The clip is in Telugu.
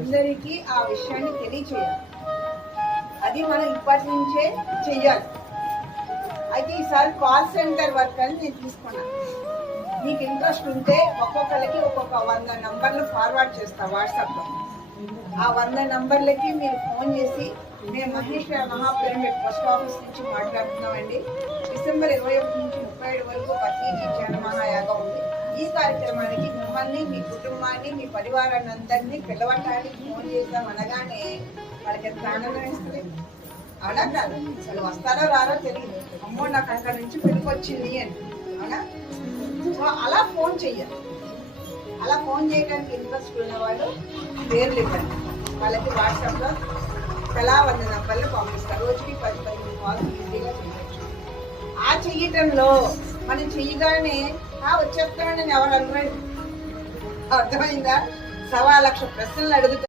అందరికీ ఆ విషయాన్ని తెలియచేయాలి. అది మనం ఇప్పటి నుంచే చెయ్యాలి. అయితే ఈసారి కాల్ సెంటర్ వర్క్ అని నేను తీసుకున్నాను. మీకు ఇంట్రెస్ట్ ఉంటే ఒక్కొక్కరికి ఒక్కొక్క 100 నంబర్లు ఫార్వర్డ్ చేస్తా వాట్సాప్లో. ఆ 100 నంబర్లకి మీరు ఫోన్ చేసి మేము మహేశ్వర మహాపిరమిడ్ పోస్ట్ ఆఫీస్ నుంచి మాట్లాడుతున్నామండి. డిసెంబర్ 21 నుంచి 37 వరకు పత్రిజీ జ్ఞాన మహాయాగం ఉంది. ఈ కార్యక్రమానికి మిమ్మల్ని, మీ కుటుంబాన్ని, మీ పరివారాన్ని అందరినీ పిలవటానికి ఫోన్ చేద్దాం అనగానే వాళ్ళకి ఎంత ఆనందం ఇస్తుంది. అవునా కాదు? అసలు వస్తారో రారో తెలియదు. అమ్మో నాకు అక్కడి నుంచి పిలుపొచ్చింది అని. అవునా? సో అలా ఫోన్ చెయ్యాలి. అలా ఫోన్ చేయడానికి ఇంట్రెస్ట్ ఉన్న వాళ్ళు పేర్లు ఇవ్వండి. వాళ్ళకి వాట్సాప్లో చాలా 100 నంబర్లు పంపిస్తారు. రోజుకి 10-15 కాల్స్ ఈజీగా చేయవచ్చు. ఆ చెయ్యటంలో మనం చెయ్యగానే వచ్చేస్తామని ఎవరు అనుకోండి. అర్థమైందా? 1,00,000 ప్రశ్నలు అడుగుతారు.